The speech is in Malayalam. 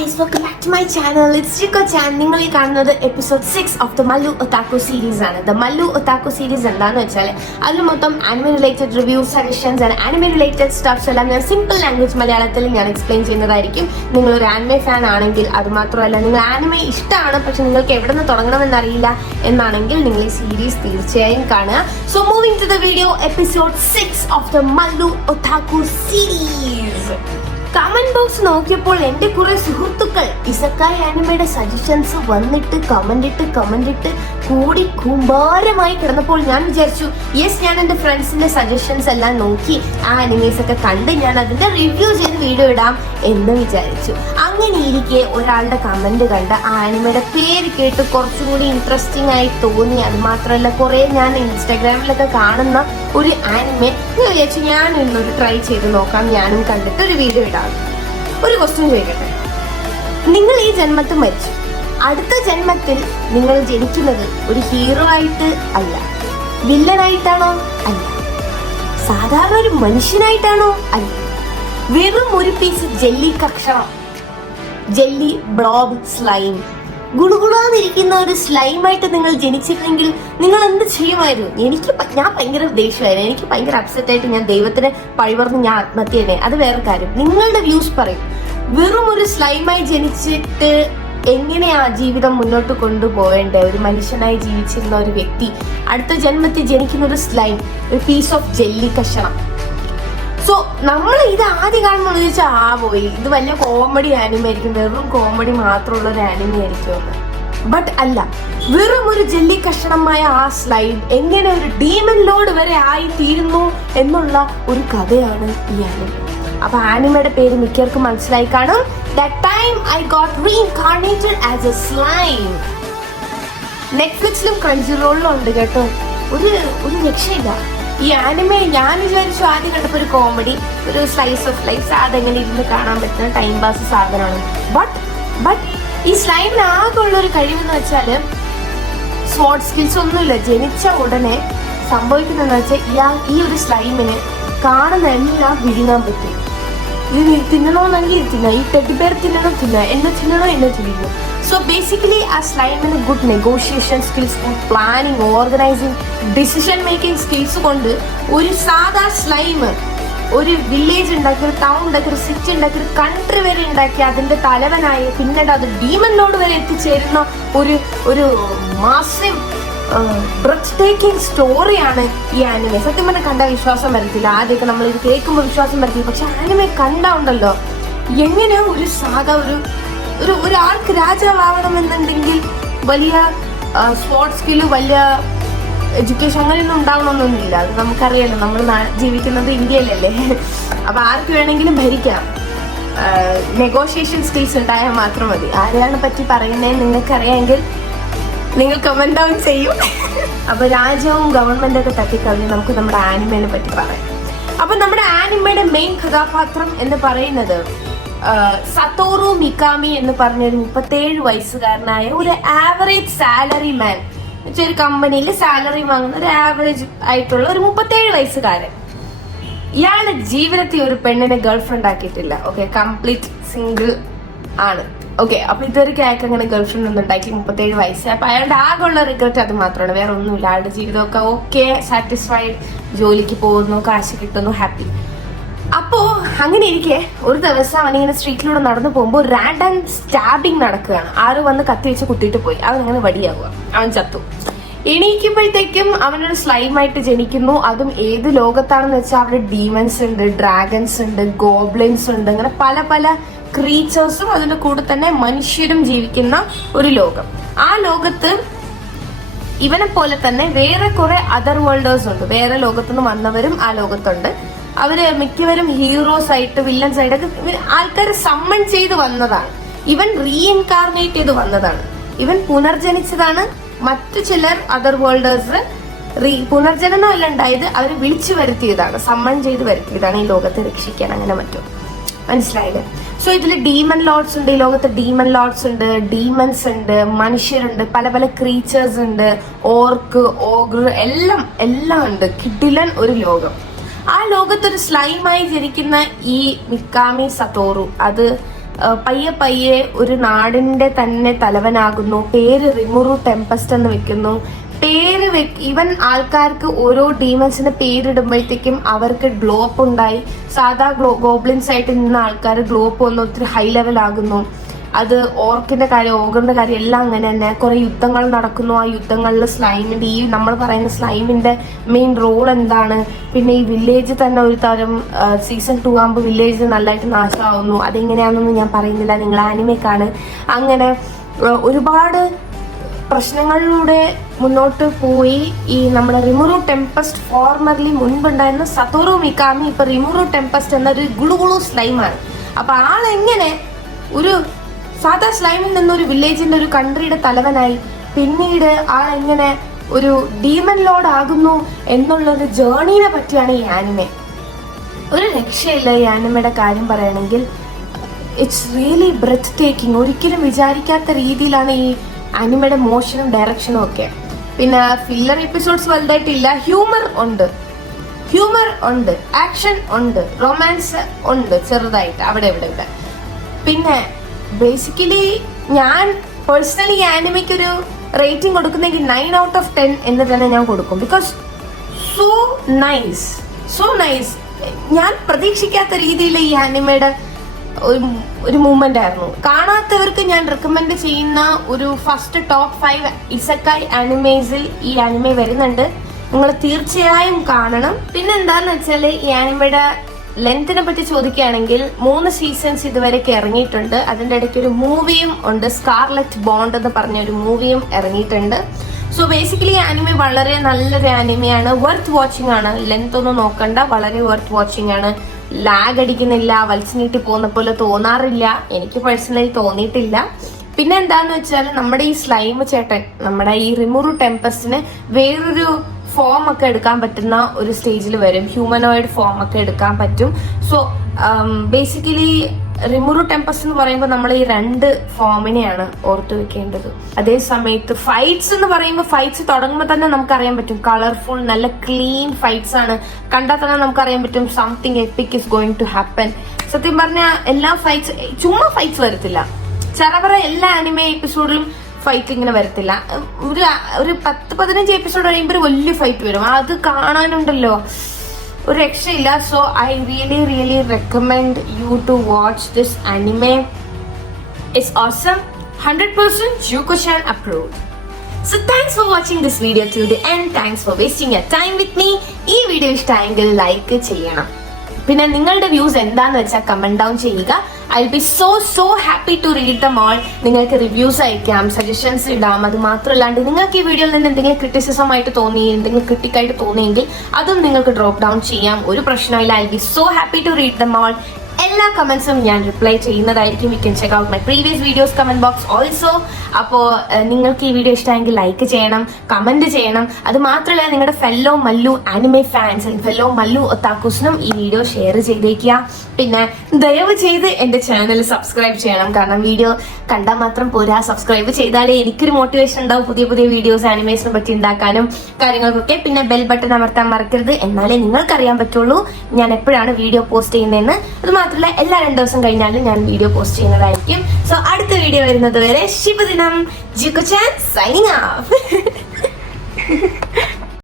guys, welcome back to my channel. It's Chico Chan. നിങ്ങൾ ഈ കാണുന്നത് episode 6 of the Mallu otaku series ആണ്. ദ മല്ലു ഒതാക്കു സീരീസ് എന്താണെന്ന് വെച്ചാൽ അതിൽ മൊത്തം anime related reviews, suggestions and anime related stuffs എല്ലാം ഞാൻ സിമ്പിൾ ലാംഗ്വേജ് മലയാളത്തിൽ ഞാൻ എക്സ്പ്ലെയിൻ ചെയ്യുന്നതായിരിക്കും. നിങ്ങളൊരു ആനിമെ ഫാൻ ആണെങ്കിൽ, അത് മാത്രമല്ല നിങ്ങൾ ആനിമെ ഇഷ്ടമാണ് പക്ഷെ നിങ്ങൾക്ക് എവിടെ നിന്ന് തുടങ്ങണമെന്നറിയില്ല എന്നാണെങ്കിൽ നിങ്ങൾ ഈ സീരീസ് തീർച്ചയായും കാണുക. So moving to the video, episode 6 of the Mallu otaku series. Comment box നോക്കിയപ്പോൾ എന്റെ കുറെ സുഹൃത്തുക്കൾ ഇസക്കായ് ആനിമയുടെ സജഷൻസ് വന്നിട്ട് കമന്റ് ഇട്ട് കൂടി കൂമ്പാരമായി കിടന്നപ്പോൾ ഞാൻ വിചാരിച്ചു യെസ്, ഞാൻ എന്റെ ഫ്രണ്ട്സിന്റെ സജഷൻസ് എല്ലാം നോക്കി ആ ആനിമേസ് ഒക്കെ കണ്ട് ഞാൻ അതിന്റെ റിവ്യൂ ചെയ്ത് വീഡിയോ ഇടാം എന്ന് വിചാരിച്ചു. അങ്ങനെ ഇരിക്കെ ഒരാളുടെ കമന്റ് കണ്ട് ആ ആനിമയുടെ പേര് കേട്ട് കുറച്ചുകൂടി ഇൻട്രസ്റ്റിംഗ് ആയി തോന്നി. അത് മാത്രമല്ല കുറെ ഞാൻ ഇൻസ്റ്റാഗ്രാമിലൊക്കെ കാണുന്ന ഒരു ആനിമെ വിചാരിച്ചു ഞാൻ ഇന്നൊരു ട്രൈ ചെയ്ത് നോക്കാം, ഞാനും കണ്ടിട്ട് ഒരു വീഡിയോ ഇടാം. ഒരു ക്വസ്റ്റ്യൻ ചോദിക്കട്ടെ, നിങ്ങൾ ഈ ജന്മത്തിൽ മരിച്ചു, അടുത്ത ജന്മത്തിൽ നിങ്ങൾ ജനിക്കുന്നത് ഒരു ഹീറോ ആയിട്ട് അല്ല, വില്ലനായിട്ടാണോ? അല്ല. സാധാരണ ഒരു മനുഷ്യനായിട്ടാണോ? അല്ല. വെറും ഒരു പീസ് ജെല്ലി കഷണം, ജെല്ലി ബ്ലോബ് സ്ലൈം, ഗുളുകുളാന്നിരിക്കുന്ന ഒരു സ്ലൈമായിട്ട് നിങ്ങൾ ജനിച്ചിരുന്നെങ്കിൽ നിങ്ങൾ എന്ത് ചെയ്യുമായിരുന്നു? ഞാൻ ഭയങ്കര ദേഷ്യമായിരുന്നു, എനിക്ക് ഭയങ്കര അപ്സെറ്റ് ആയിട്ട് ഞാൻ ദൈവത്തിനെ പഴിപറന്ന് ഞാൻ ആത്മഹത്യ ചെയ്തേ. അത് വേറെ കാര്യം. നിങ്ങളുടെ വ്യൂസ് പറയും. വെറും ഒരു സ്ലൈമായി ജനിച്ചിട്ട് എങ്ങനെയാ ജീവിതം മുന്നോട്ട് കൊണ്ടുപോവേണ്ടത്? ഒരു മനുഷ്യനായി ജീവിച്ചിരുന്ന ഒരു വ്യക്തി അടുത്ത ജന്മത്തിൽ ജനിക്കുന്ന ഒരു സ്ലൈം, ഒരു പീസ് ഓഫ് ജെല്ലി കഷണം. സോ നമ്മൾ ഇത് ആദ്യം കാണുമ്പോൾ ചോദിച്ചാൽ പോയി ഇത് വലിയ കോമഡി ആനിമ ആയിരിക്കും, വെറും കോമഡി മാത്രമുള്ള ഒരു ആനിമ ആയിരിക്കും. ബട്ട് അല്ല, വെറും ഒരു ജെല്ലി കഷണമായ ആ സ്ലൈഡ് എങ്ങനെ ഒരു ഡീമൻ ലോഡ് വരെ ആയി തീരുന്നു എന്നുള്ള ഒരു കഥയാണ് ഈ ആനിമ. അപ്പൊ ആനിമയുടെ പേര് മിക്കവർക്കും മനസ്സിലായി കാണും. That time I got reincarnated as a slime. നെറ്റ്ഫ്ലിക്സിലും ക്രഞ്ചിറോളിലും ഉണ്ട് കേട്ടോ. ഒരു രക്ഷയില്ല ഈ ആനിമെ. ഞാൻ വിചാരിച്ചു ആദ്യം കണ്ടപ്പോൾ ഒരു കോമഡി, ഒരു സ്ലൈസ് ഓഫ് ലൈഫ്, അതെങ്ങനെ ഇരുന്ന് കാണാൻ പറ്റുന്ന ടൈം പാസ് സാധനമാണ്. ബട്ട് ഈ സ്ലൈമിന് ആകെ ഉള്ള ഒരു കഴിവെന്ന് വെച്ചാല് സ്പോർട്സ് സ്കിൽസ് ഒന്നുമില്ല. ജനിച്ച ഉടനെ സംഭവിക്കുന്നതെന്ന് വെച്ചാൽ ഈ ഒരു സ്ലൈമിന് കാണുന്ന എല്ലാം വിഴുങ്ങാൻ പറ്റും. ഇത് തിന്നണമെന്നെങ്കിൽ തിന്നാം, ഈ ടെഡിബെയർ തിന്നണം, എന്നെ തിന്നണോ. സോ ബേസിക്കലി ആ സ്ലൈമിന് good negotiation skills, good planning, organising, decision making skills കൊണ്ട് ഒരു സാധാ സ്ലൈം ഒരു വില്ലേജ് ഉണ്ടാക്കി, ഒരു ടൗൺ ഉണ്ടാക്കി, ഒരു സിറ്റി ഉണ്ടാക്കി, ഒരു കൺട്രി വരെ ഉണ്ടാക്കി അതിന്റെ തലവനായി പിന്നീട് അത് ഡീമൻ ലോഡ് വരെ എത്തിച്ചേരുന്ന ഒരു മാസീവ് ബ്രെത്ത് ടേക്കിംഗ് സ്റ്റോറിയാണ് ഈ ആനിമെ. സത്യം പറഞ്ഞാൽ കണ്ടാൽ വിശ്വാസം വരത്തില്ല. ആദ്യമൊക്കെ നമ്മൾ ഇത് കേൾക്കുമ്പോൾ വിശ്വാസം വരത്തില്ല, പക്ഷെ ആനിമെ കണ്ടുണ്ടല്ലോ എങ്ങനെയോ ഒരു സാധാ ഒരാൾക്ക് രാജാവണമെന്നുണ്ടെങ്കിൽ വലിയ സ്പോർട്സ് സ്കില്ല്, വലിയ എഡ്യൂക്കേഷൻ അങ്ങനെയൊന്നും ഉണ്ടാവണമെന്നൊന്നുമില്ല. അത് നമുക്കറിയാലോ, നമ്മൾ ജീവിക്കുന്നത് ഇന്ത്യയിലല്ലേ. അപ്പൊ ആർക്ക് വേണമെങ്കിലും ഭരിക്കാം. നെഗോഷിയേഷൻ സ്കിൽസ് ഉണ്ടായാൽ മാത്രം മതി. ആരെയാണ് പറ്റി പറയുന്നത് നിങ്ങൾക്കറിയാമെങ്കിൽ നിങ്ങൾ കമന്റ് ഡൗൺ ചെയ്യും. അപ്പൊ രാജ്യവും ഗവൺമെന്റൊക്കെ തട്ടിക്കളഞ്ഞ് നമുക്ക് നമ്മുടെ ആനിമേനെ പറ്റി പറയാം. അപ്പൊ നമ്മുടെ ആനിമയുടെ മെയിൻ കഥാപാത്രം എന്ന് പറയുന്നത് സത്തോറു മിക്കാമി എന്ന് പറഞ്ഞ ഒരു 37 വയസ്സുകാരനായ ഒരു ആവറേജ് സാലറി മാൻ, ഒരു കമ്പനിയിൽ സാലറി വാങ്ങുന്ന ഒരു ആവറേജ് ആയിട്ടുള്ള ഒരു 37 വയസ്സുകാരൻ. ഇയാളുടെ ജീവിതത്തിൽ ഒരു പെണ്ണിനെ ഗേൾഫ്രണ്ട് ആക്കിയിട്ടില്ല. ഓക്കെ, കംപ്ലീറ്റ് സിംഗിൾ ആണ്. ഓക്കെ, അപ്പൊ ഇതുവരെയ്ക്ക് അയാൾക്ക് അങ്ങനെ ഗേൾഫ്രണ്ട് ഒന്നും ഉണ്ടാക്കി. 37 വയസ്സ്. അപ്പൊ അയാളുടെ ആകെയുള്ള റിഗ്രറ്റ് അത് മാത്രമാണ്, വേറെ ഒന്നുമില്ല. അയാളുടെ ജീവിതമൊക്കെ ഓക്കെ, സാറ്റിസ്ഫൈഡ്, ജോലിക്ക് പോകുന്നു, കാശ് കിട്ടുന്നു, ഹാപ്പി. അപ്പോ അങ്ങനെ ഇരിക്കെ ഒരു ദിവസം അവനിങ്ങനെ സ്ട്രീറ്റിലൂടെ നടന്നു പോകുമ്പോൾ റാൻഡം സ്റ്റാബിങ് നടക്കുകയാണ്. ആരും വന്ന് കത്തി വെച്ച് കുത്തിയിട്ട് പോയി. അവൻ അങ്ങനെ വടിയാവുക, അവൻ ചത്തു. എണീക്കുമ്പോഴത്തേക്കും അവനൊരു സ്ലൈമായിട്ട് ജനിക്കുന്നു. അതും ഏത് ലോകത്താണെന്ന് വെച്ചാൽ അവിടെ ഡീമൻസ് ഉണ്ട്, ഡ്രാഗൺസ് ഉണ്ട്, ഗോബ്ലിൻസ് ഉണ്ട്, അങ്ങനെ പല പല ക്രീച്ചേഴ്സും അതിന്റെ കൂടെ തന്നെ മനുഷ്യരും ജീവിക്കുന്ന ഒരു ലോകം. ആ ലോകത്ത് ഇവനെ പോലെ തന്നെ വേറെ കുറെ അതർ വേൾഡേഴ്സ് ഉണ്ട്. വേറെ ലോകത്തുനിന്ന് വന്നവരും ആ ലോകത്തുണ്ട്. അവര് മിക്കവരും ഹീറോസ് ആയിട്ട്, വില്ലൻസ് ആയിട്ട് ആൾക്കാരെ സമ്മൺ ചെയ്ത് വന്നതാണ്. ഇവൻ റീഇൻകാർണേറ്റ് ചെയ്ത് വന്നതാണ്. ഇവൻ പുനർജനിച്ചതാണ്. മറ്റു ചിലർ അതർ വേൾഡേഴ്സ് പുനർജനനമല്ല ഉണ്ടായത്, അവര് വിളിച്ചു വരുത്തിയതാണ്, സമ്മൺ ചെയ്ത് വരുത്തിയതാണ് ഈ ലോകത്തെ രക്ഷിക്കാൻ. അങ്ങനെ മറ്റോ മനസ്സിലായില്ലേ? സോ ഇതിൽ ഡീമൻ ലോർഡ്സ് ഉണ്ട്. ഈ ലോകത്ത് ഡീമൻ ലോർഡ്സ് ഉണ്ട്, ഡീമൻസ് ഉണ്ട്, മനുഷ്യരുണ്ട്, പല പല ക്രീച്ചേഴ്സ് ഉണ്ട്, ഓർക്ക്, ഓഗ്ര, എല്ലാം ഉണ്ട്. കിഡിലൻ ഒരു ലോകം. ആ ലോകത്തൊരു സ്ലൈമായി ജനിക്കുന്ന ഈ മിക്കാമി സത്തോറു അത് പയ്യെ പയ്യെ ഒരു നാടിന്റെ തന്നെ തലവനാകുന്നു. പേര് റിമുറു ടെമ്പസ്റ്റ് എന്ന് വെക്കുന്നു. ഈവൻ ആൾക്കാർക്ക് ഓരോ ഡീമൻസിന് പേരിടുമ്പോഴത്തേക്കും അവർക്ക് ഗ്ലോപ്പ് ഉണ്ടായി. സാധാ ഗോബ്ലിൻസ് ആയിട്ട് നിന്ന ആൾക്കാർ ഗ്ലോപ്പ് വന്ന് ഒത്തിരി ഹൈ ലെവൽ ആകുന്നു. അത് ഓഗറിന്റെ കാര്യം എല്ലാം അങ്ങനെ തന്നെ. കുറെ യുദ്ധങ്ങൾ നടക്കുന്നു. ആ യുദ്ധങ്ങളിൽ സ്ലൈമിന്റെ നമ്മൾ പറയുന്ന സ്ലൈമിന്റെ മെയിൻ റോൾ എന്താണ്, പിന്നെ ഈ വില്ലേജ് തന്നെ ഒരു തരം സീസൺ 2 ആകുമ്പോൾ വില്ലേജ് നല്ലതായിട്ട് നാശമാവുന്നു. അതെങ്ങനെയാണെന്നൊന്നും ഞാൻ പറയുന്നില്ല, നിങ്ങൾ ആനിമേക്കാണ്. അങ്ങനെ ഒരുപാട് പ്രശ്നങ്ങളിലൂടെ മുന്നോട്ട് പോയി ഈ നമ്മുടെ റിമുറു ടെമ്പസ്റ്റ് ഫോർമർലി മുൻപുണ്ടായിരുന്ന സതോറു മിക്കാമി ഇപ്പൊ റിമുറു ടെമ്പസ്റ്റ് എന്നൊരു ഗുളുഗുളു സ്ലൈമാണ്. അപ്പൊ ആളെങ്ങനെ ഒരു സാധാ സ്ലൈമിൽ നിന്നൊരു വില്ലേജിന്റെ ഒരു കൺട്രിയുടെ തലവനായി, പിന്നീട് ആളെങ്ങനെ ഒരു ഡീമൻ ലോഡ് ആകുന്നു എന്നുള്ളൊരു ജേർണിനെ പറ്റിയാണ് ഈ ആനിമെ. ഒരു രക്ഷയില്ല ഈ ആനിമയുടെ കാര്യം പറയുകയാണെങ്കിൽ. It's really breathtaking. ഒരിക്കലും വിചാരിക്കാത്ത രീതിയിലാണ് ഈ ആനിമയുടെ മോഷനും ഡയറക്ഷനും ഒക്കെ. പിന്നെ ഫില്ലർ എപ്പിസോഡ്സ് വലുതായിട്ടില്ല. ഹ്യൂമർ ഉണ്ട്, ആക്ഷൻ ഉണ്ട്, റൊമാൻസ് ഉണ്ട് ചെറുതായിട്ട് അവിടെ ഇവിടെ. പിന്നെ ബേസിക്കലി ഞാൻ പേഴ്സണലി ആനിമയ്ക്ക് ഒരു റേറ്റിംഗ് കൊടുക്കുന്നെങ്കിൽ 9 out of 10 എന്ന് തന്നെ ഞാൻ കൊടുക്കും. Because so nice. ഞാൻ പ്രതീക്ഷിക്കാത്ത രീതിയിൽ ഈ ആനിമയുടെ ഒരു മൂവ്മെന്റ് ആയിരുന്നു. കാണാത്തവർക്ക് ഞാൻ റെക്കമെൻഡ് ചെയ്യുന്ന ഒരു ഫസ്റ്റ് ടോപ്പ് 5 ഇസക്കായ് ആനിമേസിൽ ഈ ആനിമെ വരുന്നുണ്ട്. നിങ്ങൾ തീർച്ചയായും കാണണം. പിന്നെ എന്താന്ന് വെച്ചാല് ഈ ആനിമയുടെ ലെങ്തിനെ പറ്റി ചോദിക്കുകയാണെങ്കിൽ 3 സീസൺസ് ഇതുവരെയൊക്കെ ഇറങ്ങിയിട്ടുണ്ട്. അതിന്റെ ഇടയ്ക്ക് ഒരു മൂവിയും ഉണ്ട്, സ്കാർലെറ്റ് ബോണ്ട് എന്ന് പറഞ്ഞ ഒരു മൂവിയും ഇറങ്ങിയിട്ടുണ്ട്. സോ ബേസിക്കലി ആനിമെ വളരെ നല്ലൊരു ആനിമയാണ്, വർത്ത് വാച്ചിങ് ആണ്. ലെങ്ത് ഒന്നും നോക്കണ്ട, വളരെ വർത്ത് വാച്ചിങ് ആണ്. ലാഗ് അടിക്കുന്നില്ല, വലിച്ചു നീട്ടി പോകുന്ന പോലെ തോന്നാറില്ല. എനിക്ക് പേഴ്സണലി തോന്നിയിട്ടില്ല. പിന്നെ എന്താന്ന് വെച്ചാൽ നമ്മുടെ ഈ സ്ലൈം ചേട്ടൻ, നമ്മുടെ ഈ റിമുറു ടെമ്പസ്റ്റിന് വേറൊരു ഫോം ഒക്കെ എടുക്കാൻ പറ്റുന്ന ഒരു സ്റ്റേജിൽ വരും. ഹ്യൂമനോയിഡ് ഫോം ഒക്കെ എടുക്കാൻ പറ്റും. സോ ബേസിക്കലി റിമുറു ടെമ്പസ്റ്റ് എന്ന് പറയുമ്പോൾ നമ്മൾ ഈ 2 ഫോമിനെയാണ് ഓർത്തു വെക്കേണ്ടത്. അതേ സമയത്ത് ഫൈറ്റ്സ് എന്ന് പറയുമ്പോൾ ഫൈറ്റ്സ് തുടങ്ങുമ്പോൾ തന്നെ നമുക്കറിയാൻ പറ്റും കളർഫുൾ നല്ല ക്ലീൻ ഫൈറ്റ്സ് ആണ്. കണ്ടാൽ തന്നെ നമുക്കറിയാൻ പറ്റും something epic is going to happen. സത്യം പറഞ്ഞാൽ എല്ലാ ഫൈറ്റ്സ് ചുമ്മാ ഫൈറ്റ്സ് വരത്തില്ല. ചെറവറ എല്ലാ ആനിമേ എപ്പിസോഡിലും ഫൈറ്റ് ഇങ്ങനെ വരത്തില്ല. ഒരു 10-15 എപ്പിസോഡ് കഴിയുമ്പോൾ ഒരു വലിയ ഫൈറ്റ് വരും. അത് കാണാനുണ്ടല്ലോ ഒരു രക്ഷയില്ല. So I really recommend you to watch this anime. It's awesome. 100% Juko-chan approved. So thanks for watching this video till the end. Thanks for wasting your time with me. ഈ വീഡിയോ ഇഷ്ടമായെങ്കിൽ ലൈക്ക് ചെയ്യണം. പിന്നെ നിങ്ങളുടെ വ്യൂസ് എന്താന്ന് വെച്ചാൽ കമന്റ് ഡൗൺ ചെയ്യുക. I will be so happy to read them all. നിങ്ങൾക്ക് റിവ്യൂസ് അയക്കാം, സജഷൻസ് ഇടാം. അത് മാത്രമല്ലാണ്ട് നിങ്ങൾക്ക് ഈ വീഡിയോയിൽ നിന്ന് എന്തെങ്കിലും ക്രിറ്റിസിസം ആയിട്ട് തോന്നി, എന്തെങ്കിലും ക്രിട്ടിക്കായിട്ട് തോന്നിയെങ്കിൽ അതും നിങ്ങൾക്ക് ഡ്രോപ്പ് ഡൗൺ ചെയ്യാം. ഒരു പ്രശ്നമില്ല. I will be so happy to read them all. എല്ലാ കമന്റ്സും ഞാൻ റിപ്ലൈ ചെയ്യുന്നതായിരിക്കും. You can check out my previous videos comment box also. അപ്പോൾ നിങ്ങൾക്ക് ഈ വീഡിയോ ഇഷ്ടമെങ്കിൽ ലൈക്ക് ചെയ്യണം, കമന്റ് ചെയ്യണം. അത് മാത്രമല്ല നിങ്ങളുടെ fellow Mallu anime fans, fellow Mallu ഒത്താക്കൂസിനും ഈ വീഡിയോ ഷെയർ ചെയ്തേക്കുക. പിന്നെ ദയവ് ചെയ്ത് എന്റെ ചാനൽ സബ്സ്ക്രൈബ് ചെയ്യണം. കാരണം വീഡിയോ കണ്ടാൽ മാത്രം പോരാ, സബ്സ്ക്രൈബ് ചെയ്താലേ എനിക്കൊരു മോട്ടിവേഷൻ ഉണ്ടാവും പുതിയ വീഡിയോസ് ആനിമേഷനെ പറ്റി ഉണ്ടാക്കാനും കാര്യങ്ങൾക്കൊക്കെ. പിന്നെ ബെൽ ബട്ടൺ അമർത്താൻ മറക്കരുത്, എന്നാലേ നിങ്ങൾക്കറിയാൻ പറ്റുള്ളൂ ഞാൻ എപ്പോഴാണ് വീഡിയോ പോസ്റ്റ് ചെയ്യുന്നതെന്ന്. അത് മാത്രമല്ല എല്ലാ 2 ദിവസം കഴിഞ്ഞാലും ഞാൻ വീഡിയോ പോസ്റ്റ് ചെയ്യുന്നതായിരിക്കും. സോ അടുത്ത വീഡിയോ വരുന്നത് വരെ ശുഭദിനം. Juko-chan signing off.